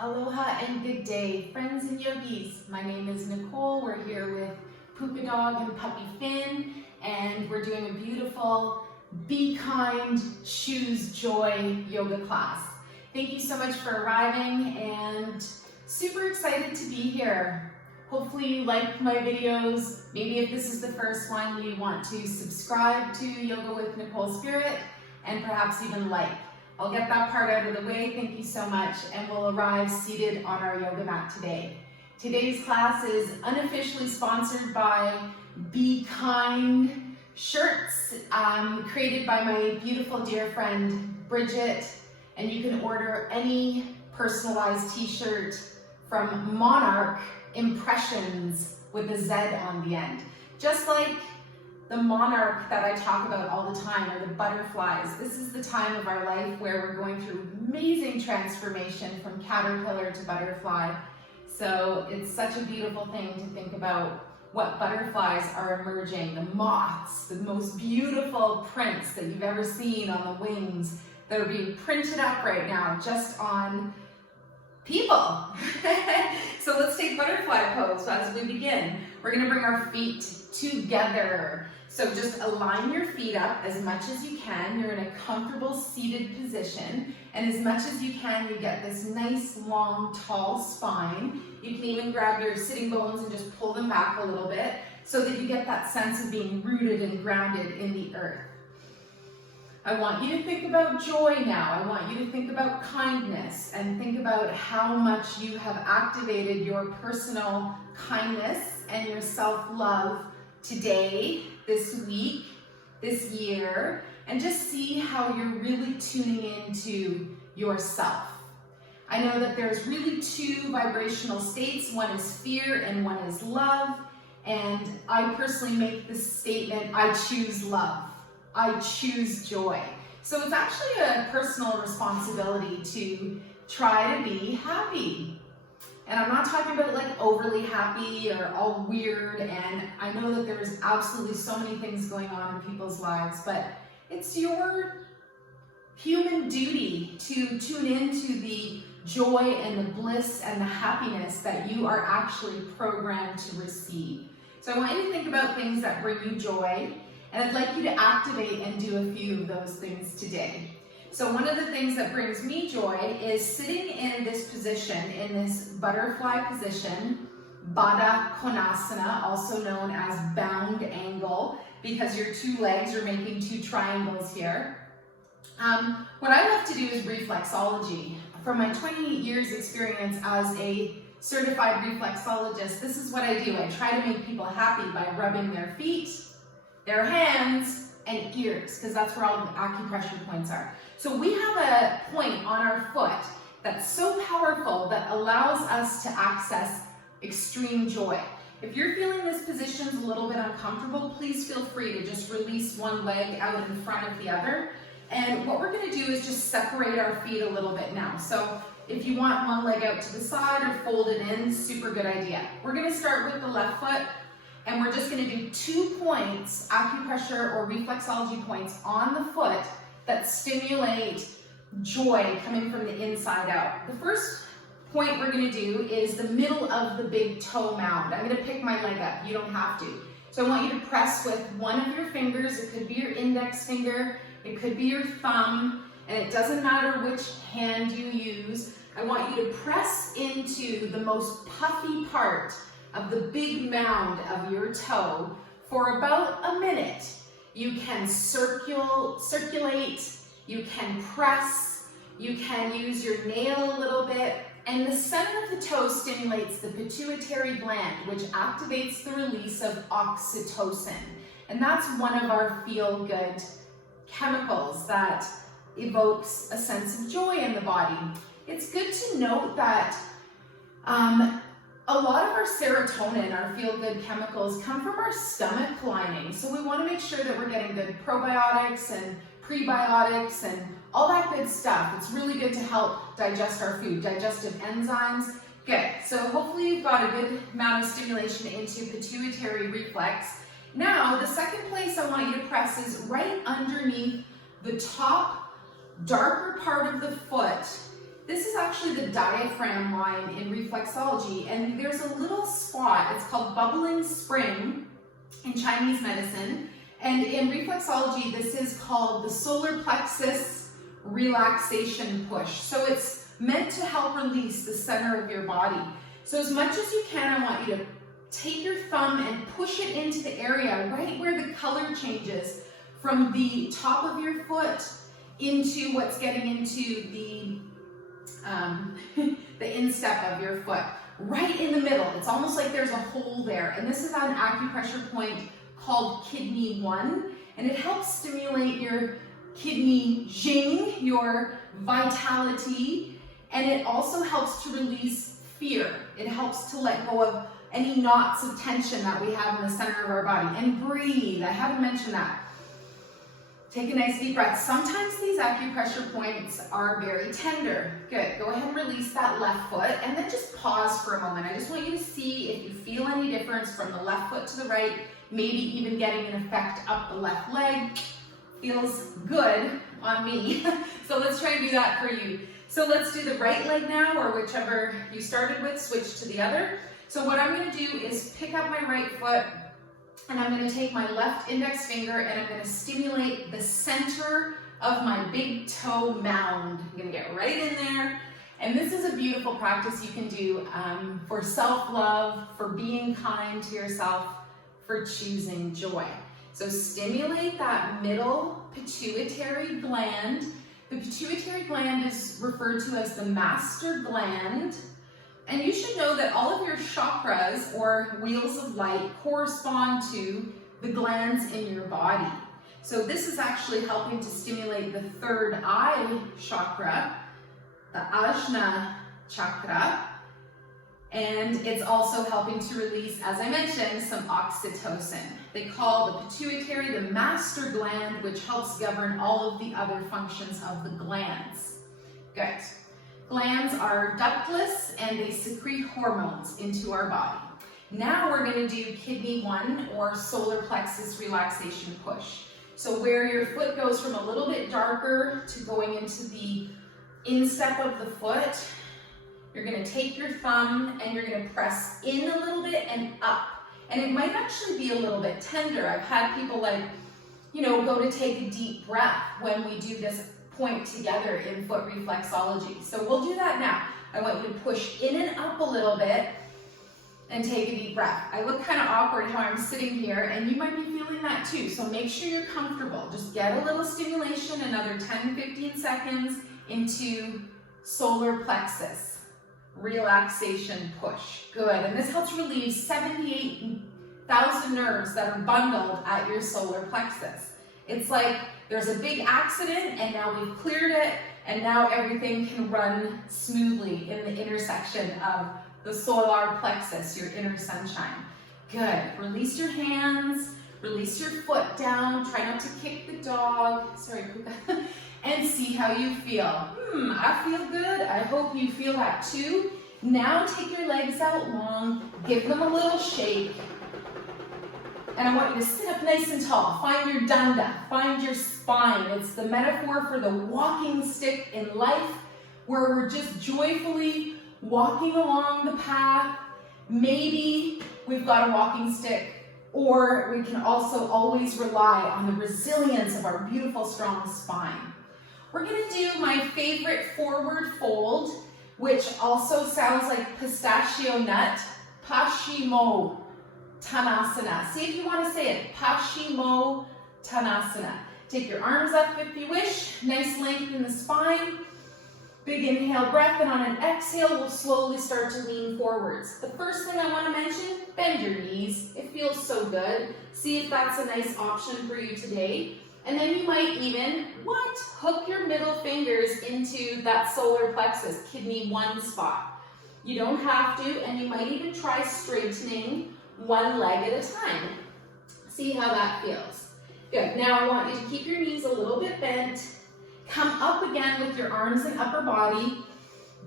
Aloha and good day, friends and yogis. My name is Nicole. We're here with Puka Dog and Puppy Finn, and we're doing a beautiful Be Kind, Choose Joy yoga class. Thank you so much for arriving and super excited to be here. Hopefully you like my videos. Maybe if this is the first one, you want to subscribe to Yoga with Nicole Spirit and perhaps even like. I'll get that part out of the way. Thank you so much, and we'll arrive seated on our yoga mat today. Today's class is unofficially sponsored by Be Kind shirts, created by my beautiful dear friend Bridget, and you can order any personalized t-shirt from Monarch Impressions with a Z on the end. Just like the monarch that I talk about all the time, or the butterflies. This is the time of our life where we're going through amazing transformation from caterpillar to butterfly. So it's such a beautiful thing to think about what butterflies are emerging, the moths, the most beautiful prints that you've ever seen on the wings that are being printed up right now just on people. So let's take butterfly pose as we begin. We're gonna bring our feet together. So just align your feet up as much as you can. You're in a comfortable seated position, and as much as you can, you get this nice, long, tall spine. You can even grab your sitting bones and just pull them back a little bit so that you get that sense of being rooted and grounded in the earth. I want you to think about joy now. I want you to think about kindness and think about how much you have activated your personal kindness and your self-love today, this week, this year, and just see how you're really tuning into yourself. I know that there's really two vibrational states. One is fear and one is love. And I personally make this statement, I choose love. I choose joy. So it's actually a personal responsibility to try to be happy. And I'm not talking about like overly happy or all weird, and I know that there's absolutely so many things going on in people's lives, but it's your human duty to tune into the joy and the bliss and the happiness that you are actually programmed to receive. So I want you to think about things that bring you joy, and I'd like you to activate and do a few of those things today. So one of the things that brings me joy is sitting in this position, in this butterfly position, Baddha Konasana, also known as bound angle, because your two legs are making two triangles here. What I love to do is reflexology. From my 20 years experience as a certified reflexologist, this is what I do. I try to make people happy by rubbing their feet, their hands, and ears, because that's where all the acupressure points are. So we have a point on our foot that's so powerful that allows us to access extreme joy. If you're feeling this position's a little bit uncomfortable, please feel free to just release one leg out in front of the other. And what we're gonna do is just separate our feet a little bit now. So if you want one leg out to the side or fold it in, super good idea. We're gonna start with the left foot, and we're just gonna do 2 points, acupressure or reflexology points on the foot that stimulate joy coming from the inside out. The first point we're gonna do is the middle of the big toe mound. I'm gonna pick my leg up, you don't have to. So I want you to press with one of your fingers. It could be your index finger, it could be your thumb, and it doesn't matter which hand you use. I want you to press into the most puffy part of the big mound of your toe for about a minute. You can circulate, you can press, you can use your nail a little bit, and the center of the toe stimulates the pituitary gland, which activates the release of oxytocin. And that's one of our feel-good chemicals that evokes a sense of joy in the body. It's good to note that a lot of our serotonin, our feel-good chemicals, come from our stomach lining. So we want to make sure that we're getting good probiotics and prebiotics and all that good stuff. It's really good to help digest our food, digestive enzymes. Good. So hopefully you've got a good amount of stimulation into pituitary reflex. Now, the second place I want you to press is right underneath the top darker part of the foot. This is actually actually the diaphragm line in reflexology, and there's a little spot, it's called bubbling spring in Chinese medicine, and in reflexology this is called the solar plexus relaxation push. So it's meant to help release the center of your body. So as much as you can, I want you to take your thumb and push it into the area right where the color changes from the top of your foot into what's getting into the the instep of your foot, right in the middle. It's almost like there's a hole there. And this is an acupressure point called kidney 1, and it helps stimulate your kidney jing, your vitality, and it also helps to release fear. It helps to let go of any knots of tension that we have in the center of our body. And breathe, I haven't mentioned that. Take a nice deep breath. Sometimes these acupressure points are very tender. Good, go ahead and release that left foot and then just pause for a moment. I just want you to see if you feel any difference from the left foot to the right, maybe even getting an effect up the left leg. Feels good on me. So let's try and do that for you. So let's do the right leg now, or whichever you started with, switch to the other. So what I'm gonna do is pick up my right foot, and I'm going to take my left index finger and I'm going to stimulate the center of my big toe mound. I'm going to get right in there. And this is a beautiful practice you can do for self-love, for being kind to yourself, for choosing joy. So stimulate that middle pituitary gland. The pituitary gland is referred to as the master gland. And you should know that all of your chakras, or wheels of light, correspond to the glands in your body. So this is actually helping to stimulate the third eye chakra, the Ajna chakra, and it's also helping to release, as I mentioned, some oxytocin. They call the pituitary the master gland, which helps govern all of the other functions of the glands. Good. Glands are ductless and they secrete hormones into our body. Now we're going to do kidney 1, or solar plexus relaxation push. So where your foot goes from a little bit darker to going into the instep of the foot, you're going to take your thumb and you're going to press in a little bit and up. And it might actually be a little bit tender. I've had people go to take a deep breath when we do this point together in foot reflexology. So we'll do that now. I want you to push in and up a little bit and take a deep breath. I look kind of awkward how I'm sitting here, and you might be feeling that too. So make sure you're comfortable. Just get a little stimulation, another 10-15 seconds into solar plexus relaxation push. Good, and this helps relieve 78,000 nerves that are bundled at your solar plexus. It's like there's a big accident and now we've cleared it, and now everything can run smoothly in the intersection of the solar plexus, your inner sunshine. Good. Release your hands, release your foot down, try not to kick the dog. Sorry, Puka. And see how you feel. I feel good. I hope you feel that too. Now take your legs out long, give them a little shake. And I want you to sit up nice and tall. Find your danda, find your spine. It's the metaphor for the walking stick in life, where we're just joyfully walking along the path. Maybe we've got a walking stick, or we can also always rely on the resilience of our beautiful, strong spine. We're going to do my favorite forward fold, which also sounds like pistachio nut, Paschimottanasana. See if you want to say it, Paschimottanasana. Take your arms up if you wish, nice length in the spine. Big inhale breath, and on an exhale, we'll slowly start to lean forwards. The first thing I want to mention, bend your knees. It feels so good. See if that's a nice option for you today. And then you might even, hook your middle fingers into that solar plexus, kidney 1 spot. You don't have to, and you might even try straightening one leg at a time. See how that feels. Good. Now I want you to keep your knees a little bit bent. Come up again with your arms and upper body.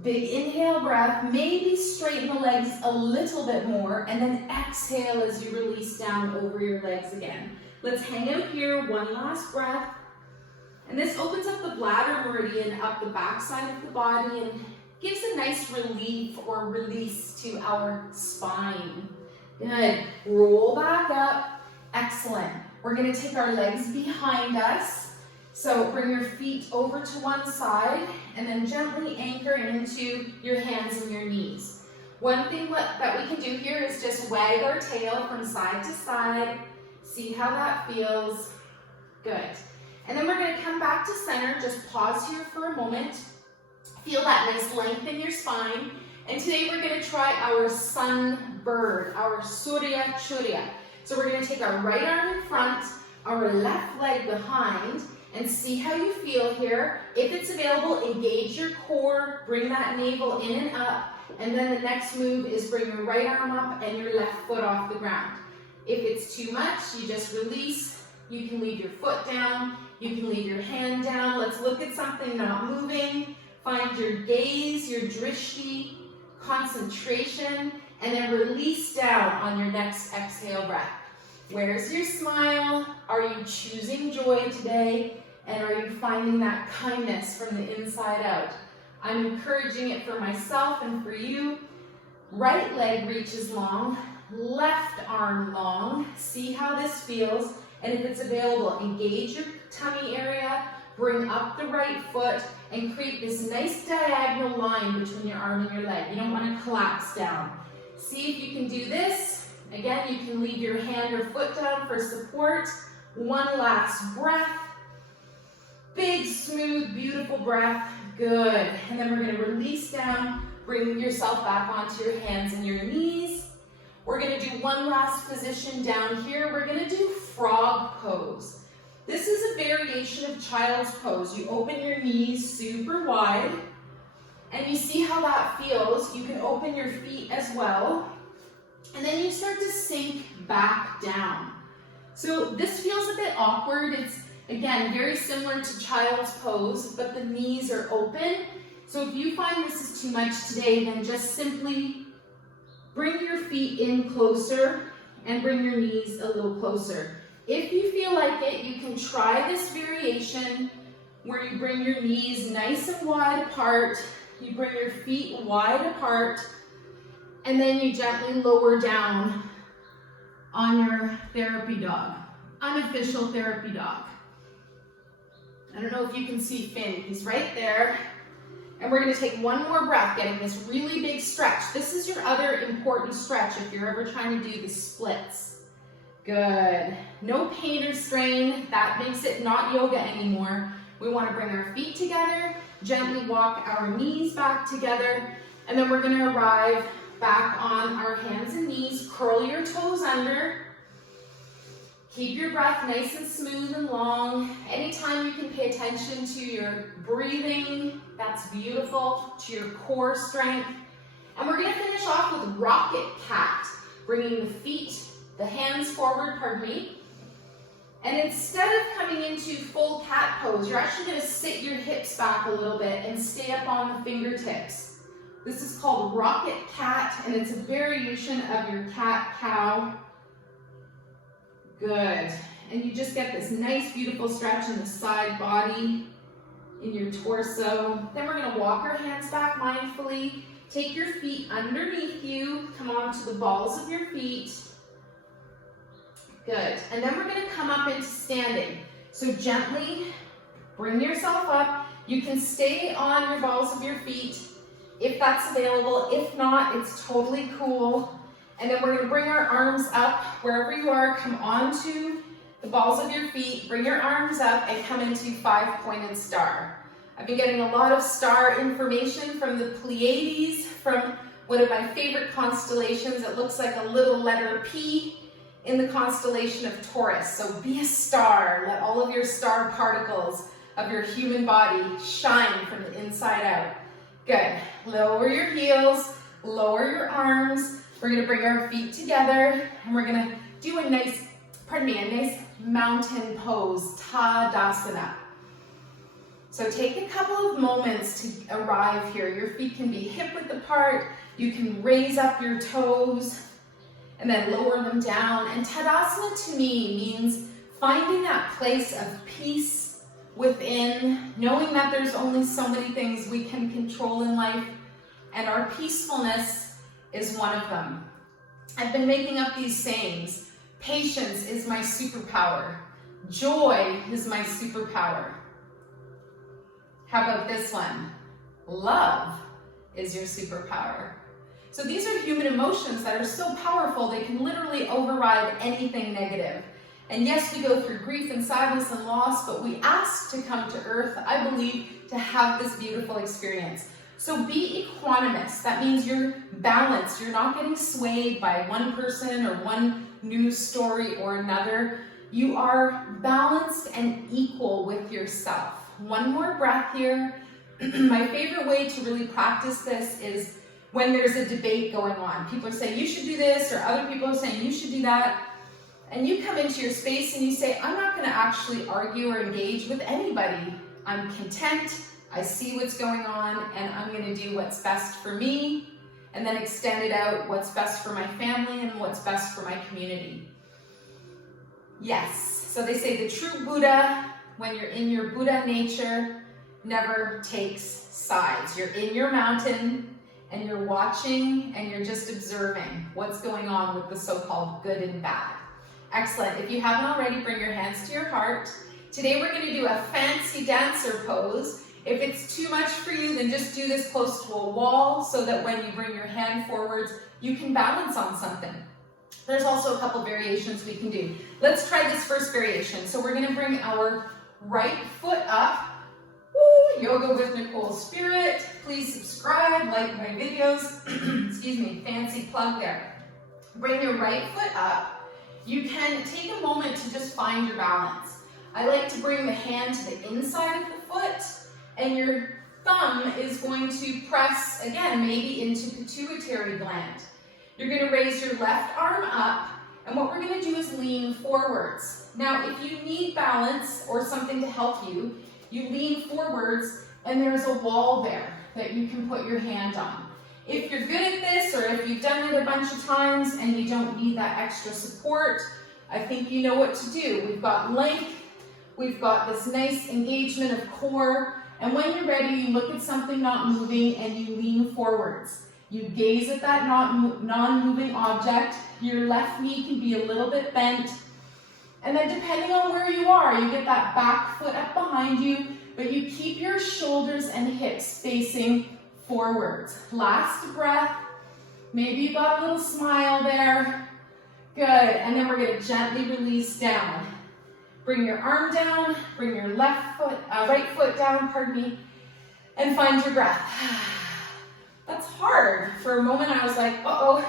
Big inhale breath. Maybe straighten the legs a little bit more, and then exhale as you release down over your legs again. Let's hang out here, one last breath. And this opens up the bladder meridian up the back side of the body and gives a nice relief or release to our spine. Good. Roll back up. Excellent. We're going to take our legs behind us. So bring your feet over to one side and then gently anchor into your hands and your knees. One thing that we can do here is just wag our tail from side to side. See how that feels. Good. And then we're going to come back to center. Just pause here for a moment. Feel that nice length in your spine. And today we're going to try our sun bird, our Surya Churya. So we're going to take our right arm in front, our left leg behind, and see how you feel here. If it's available, engage your core, bring that navel in and up. And then the next move is bring your right arm up and your left foot off the ground. If it's too much, you just release. You can leave your foot down. You can leave your hand down. Let's look at something not moving. Find your gaze, your drishti, concentration, and then release down on your next exhale breath. Where's your smile? Are you choosing joy today? And are you finding that kindness from the inside out? I'm encouraging it for myself and for you. Right leg reaches long, left arm long. See how this feels. And if it's available, engage your tummy area, bring up the right foot, and create this nice diagonal line between your arm and your leg. You don't want to collapse down. See if you can do this. Again, you can leave your hand or foot down for support. One last breath. Big, smooth, beautiful breath. Good. And then we're going to release down. Bring yourself back onto your hands and your knees. We're going to do one last position down here. We're going to do frog pose. This is a variation of child's pose. You open your knees super wide, and you see how that feels. You can open your feet as well, and then you start to sink back down. So this feels a bit awkward. It's, again, very similar to child's pose, but the knees are open. So if you find this is too much today, then just simply bring your feet in closer and bring your knees a little closer. If you feel like it, you can try this variation where you bring your knees nice and wide apart, you bring your feet wide apart, and then you gently lower down on your therapy dog, unofficial therapy dog. I don't know if you can see Finn, he's right there. And we're going to take one more breath, getting this really big stretch. This is your other important stretch if you're ever trying to do the splits. Good. No pain or strain. That makes it not yoga anymore. We want to bring our feet together, gently walk our knees back together, and then we're going to arrive back on our hands and knees. Curl your toes under. Keep your breath nice and smooth and long. Anytime you can pay attention to your breathing, that's beautiful, to your core strength. And we're going to finish off with rocket cat, bringing the hands forward, and instead of coming into full cat pose, you're actually going to sit your hips back a little bit and stay up on the fingertips. This is called rocket cat, and it's a variation of your cat-cow. Good. And you just get this nice, beautiful stretch in the side body, in your torso. Then we're going to walk our hands back mindfully. Take your feet underneath you. Come onto the balls of your feet. Good. And then we're going to come up into standing. So gently bring yourself up. You can stay on your balls of your feet if that's available. If not, it's totally cool. And then we're going to bring our arms up wherever you are. Come onto the balls of your feet. Bring your arms up and come into five-pointed star. I've been getting a lot of star information from the Pleiades, from one of my favorite constellations. It looks like a little letter P in the constellation of Taurus. So be a star. Let all of your star particles of your human body shine from the inside out. Good. Lower your heels, lower your arms. We're going to bring our feet together, and we're going to do a nice mountain pose, Tadasana. So take a couple of moments to arrive here. Your feet can be hip-width apart. You can raise up your toes and then lower them down. And Tadasana to me means finding that place of peace within, knowing that there's only so many things we can control in life. and our peacefulness is one of them. I've been making up these sayings. Patience is my superpower. Joy is my superpower. How about this one? Love is your superpower. So these are human emotions that are so powerful, they can literally override anything negative. And yes, we go through grief and sadness and loss, but we ask to come to earth, I believe, to have this beautiful experience. So be equanimous. That means you're balanced. You're not getting swayed by one person or one news story or another. You are balanced and equal with yourself. One more breath here. My favorite way to really practice this is when there's a debate going on. People are saying, you should do this, or other people are saying, you should do that. And you come into your space and you say, I'm not going to actually argue or engage with anybody. I'm content. I see what's going on, and I'm going to do what's best for me, and then extend it out, what's best for my family and what's best for my community. Yes, so they say the true Buddha, when you're in your Buddha nature, never takes sides. You're in your mountain, and you're watching, and you're just observing what's going on with the so-called good and bad. Excellent. If you haven't already, bring your hands to your heart. Today we're going to do a fancy dancer pose. If it's too much for you, then just do this close to a wall so that when you bring your hand forwards, you can balance on something. There's also a couple variations we can do. Let's try this first variation. So we're going to bring our right foot up. Woo, Yoga with Nicole Spirit. Please subscribe, like my videos. Excuse me, fancy plug there. Bring your right foot up. You can take a moment to just find your balance. I like to bring the hand to the inside of the foot, and your thumb is going to press, again, maybe into pituitary gland. You're going to raise your left arm up, and what we're going to do is lean forwards. Now, if you need balance or something to help you, you lean forwards, and there's a wall there that you can put your hand on. If you're good at this, or if you've done it a bunch of times and you don't need that extra support, I think you know what to do. We've got length, we've got this nice engagement of core, and when you're ready, you look at something not moving and you lean forwards. You gaze at that non-moving object. Your left knee can be a little bit bent. And then depending on where you are, you get that back foot up behind you, but you keep your shoulders and hips facing forwards. Last breath. Maybe you got a little smile there. Good. And then we're going to gently release down. Bring your arm down, bring your right foot down, and find your breath. That's hard. For a moment I was like, uh-oh,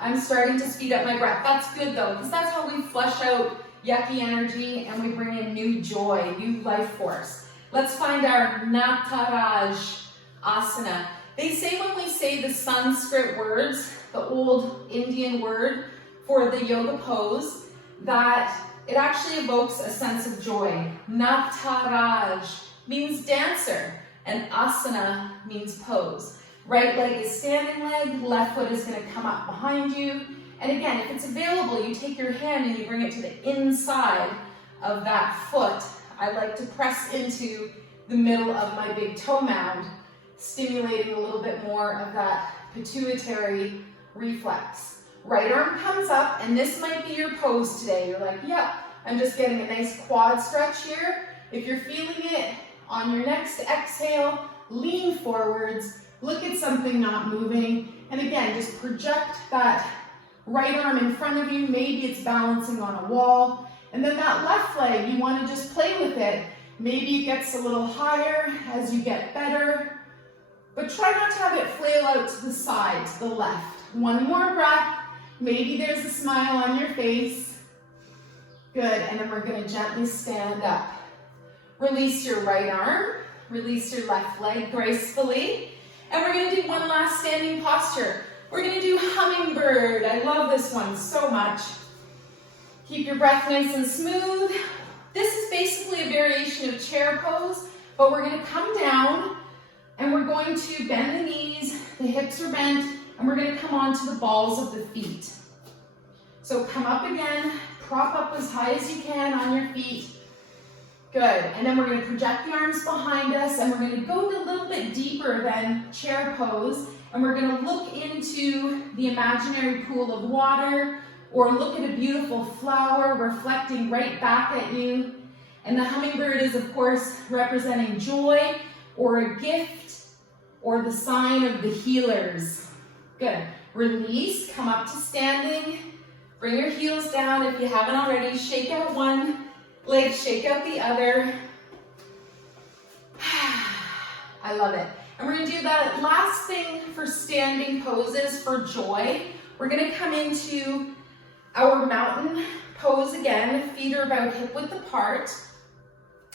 I'm starting to speed up my breath. That's good though, because that's how we flush out yucky energy and we bring in new joy, new life force. Let's find our Nataraj asana. They say when we say the Sanskrit words, the old Indian word for the yoga pose, that it actually evokes a sense of joy. Nataraj means dancer, and asana means pose. Right leg is standing leg, left foot is going to come up behind you. And again, if it's available, you take your hand and you bring it to the inside of that foot. I like to press into the middle of my big toe mound, stimulating a little bit more of that pituitary reflex. Right arm comes up, and this might be your pose today. You're like, yep, I'm just getting a nice quad stretch here. If you're feeling it, on your next exhale, lean forwards, look at something not moving, and again, just project that right arm in front of you. Maybe it's balancing on a wall, and then that left leg, you want to just play with it. Maybe it gets a little higher as you get better, but try not to have it flail out to the side, to the left. One more breath. Maybe there's a smile on your face. Good, and then we're going to gently stand up. Release your right arm, release your left leg gracefully, and we're going to do one last standing posture. We're going to do hummingbird. I love this one so much. Keep your breath nice and smooth. This is basically a variation of chair pose, but we're going to come down, and we're going to bend the knees, the hips are bent, and we're going to come onto the balls of the feet. So come up again, prop up as high as you can on your feet. Good, and then we're going to project the arms behind us, and we're going to go a little bit deeper than chair pose, and we're going to look into the imaginary pool of water, or look at a beautiful flower reflecting right back at you. And the hummingbird is, of course, representing joy, or a gift, or the sign of the healers. Good. Release, come up to standing, bring your heels down if you haven't already, shake out one leg, shake out the other. I love it. And we're going to do the last thing for standing poses for joy. We're going to come into our mountain pose again. Feet are about hip width apart.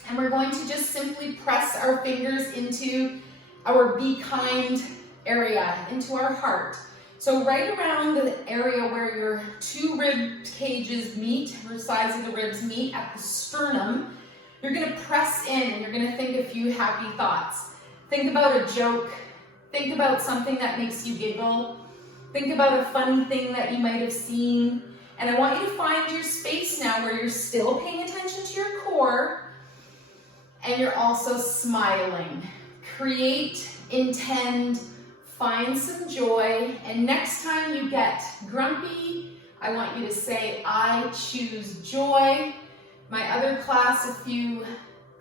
And we're going to just simply press our fingers into our be kind area, into our heart. So right around the area where your two rib cages meet, or sides of the ribs meet at the sternum, you're going to press in and you're going to think a few happy thoughts. Think about a joke. Think about something that makes you giggle. Think about a funny thing that you might have seen. And I want you to find your space now where you're still paying attention to your core and you're also smiling. Create, intend, find some joy, and next time you get grumpy, I want you to say, I choose joy. My other class a few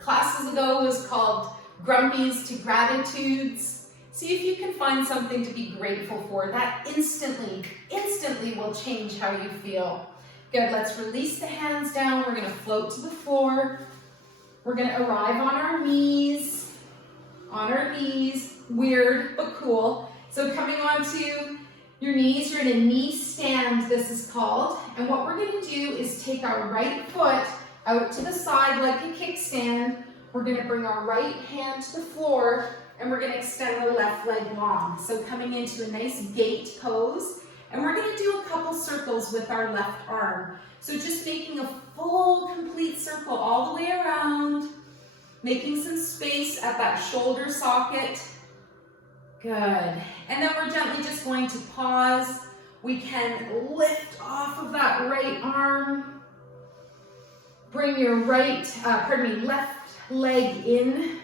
classes ago was called Grumpies to Gratitudes. See if you can find something to be grateful for. That instantly will change how you feel. Good, let's release the hands down. We're gonna float to the floor. We're gonna arrive on our knees. Weird, but cool. So coming onto your knees, you're in a knee stand, this is called. And what we're gonna do is take our right foot out to the side like a kickstand. We're gonna bring our right hand to the floor and we're gonna extend the left leg long. So coming into a nice gate pose. And we're gonna do a couple circles with our left arm. So just making a full, complete circle all the way around. Making some space at that shoulder socket. Good. And then we're gently just going to pause. We can lift off of that right arm. Bring your left leg in.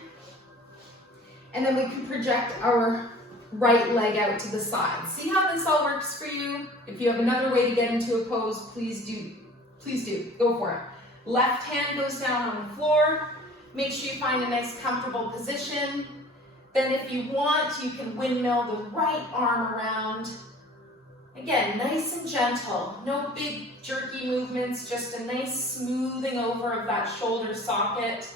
And then we can project our right leg out to the side. See how this all works for you? If you have another way to get into a pose, please do. Go for it. Left hand goes down on the floor. Make sure you find a nice comfortable position. Then if you want, you can windmill the right arm around. Again, nice and gentle. No big jerky movements, just a nice smoothing over of that shoulder socket.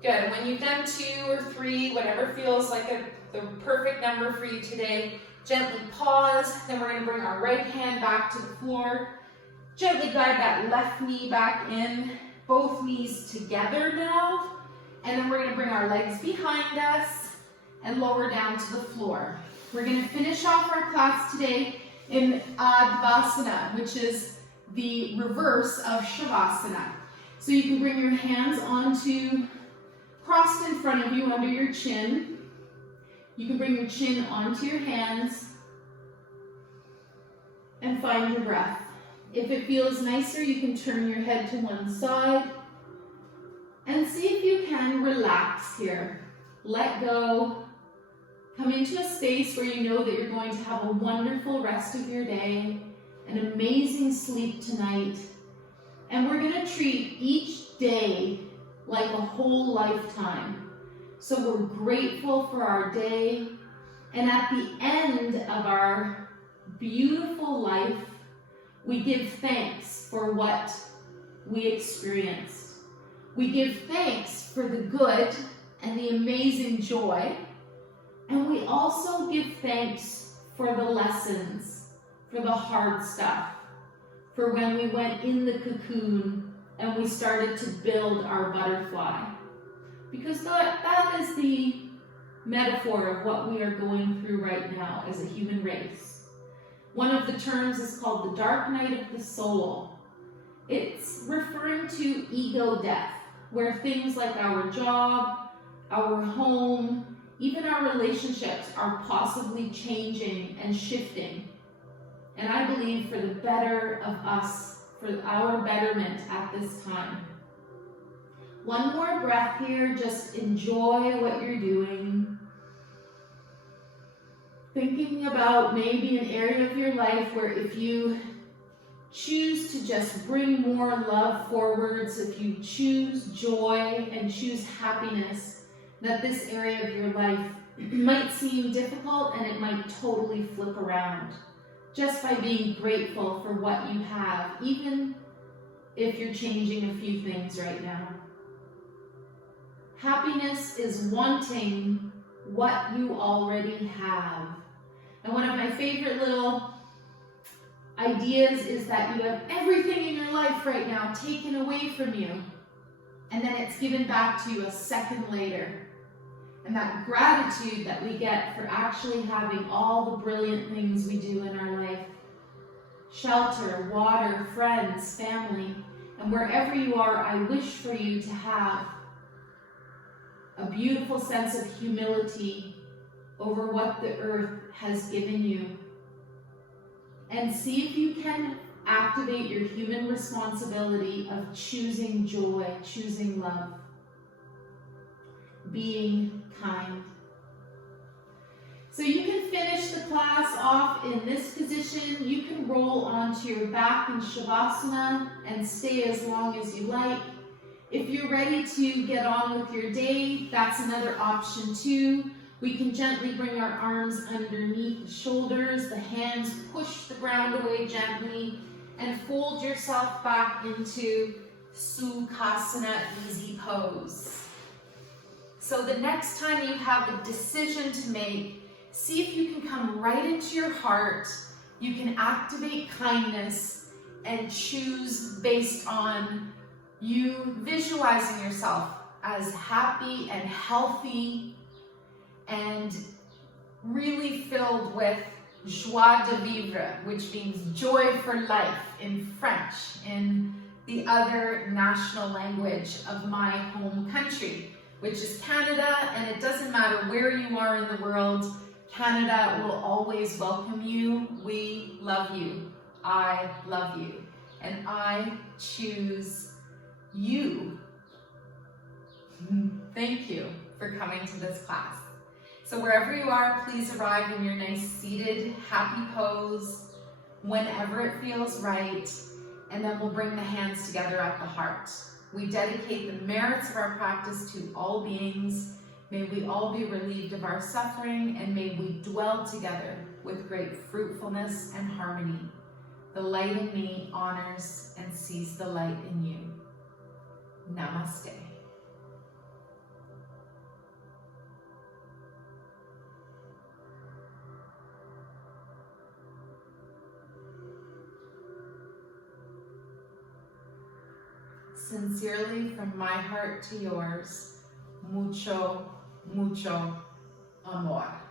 Good, and when you've done 2 or 3, whatever feels like the perfect number for you today, gently pause. Then we're gonna bring our right hand back to the floor. Gently guide that left knee back in. Both knees together now, and then we're going to bring our legs behind us and lower down to the floor. We're going to finish off our class today in Advasana, which is the reverse of Shavasana. So you can bring your hands crossed in front of you under your chin. You can bring your chin onto your hands and find your breath. If it feels nicer, you can turn your head to one side and see if you can relax here. Let go. Come into a space where you know that you're going to have a wonderful rest of your day, an amazing sleep tonight, and we're going to treat each day like a whole lifetime. So we're grateful for our day, and at the end of our beautiful life, we give thanks for what we experienced. We give thanks for the good and the amazing joy. And we also give thanks for the lessons, for the hard stuff, for when we went in the cocoon and we started to build our butterfly. Because that is the metaphor of what we are going through right now as a human race. One of the terms is called the dark night of the soul. It's referring to ego death, where things like our job, our home, even our relationships are possibly changing and shifting. And I believe for the better of us, for our betterment at this time. One more breath here, just enjoy what you're doing. Thinking about maybe an area of your life where if you choose to just bring more love forwards, if you choose joy and choose happiness, that this area of your life might seem difficult and it might totally flip around. Just by being grateful for what you have, even if you're changing a few things right now. Happiness is wanting what you already have. And one of my favorite little ideas is that you have everything in your life right now taken away from you, and then it's given back to you a second later. And that gratitude that we get for actually having all the brilliant things we do in our life. Shelter, water, friends, family, and wherever you are, I wish for you to have a beautiful sense of humility over what the earth has given you. And see if you can activate your human responsibility of choosing joy, choosing love, being kind. So you can finish the class off in this position. You can roll onto your back in Shavasana and stay as long as you like. If you're ready to get on with your day, that's another option too. We can gently bring our arms underneath the shoulders, the hands push the ground away gently, and fold yourself back into Sukhasana easy pose. So the next time you have a decision to make, see if you can come right into your heart. You can activate kindness and choose based on you visualizing yourself as happy and healthy and really filled with joie de vivre, which means joy for life in French, in the other national language of my home country, which is Canada. And it doesn't matter where you are in the world, Canada will always welcome you. We love you. I love you. And I choose you. Thank you for coming to this class. So wherever you are, please arrive in your nice seated, happy pose whenever it feels right. And then we'll bring the hands together at the heart. We dedicate the merits of our practice to all beings. May we all be relieved of our suffering, and may we dwell together with great fruitfulness and harmony. The light in me honors and sees the light in you. Namaste. Sincerely, from my heart to yours, mucho, mucho amor.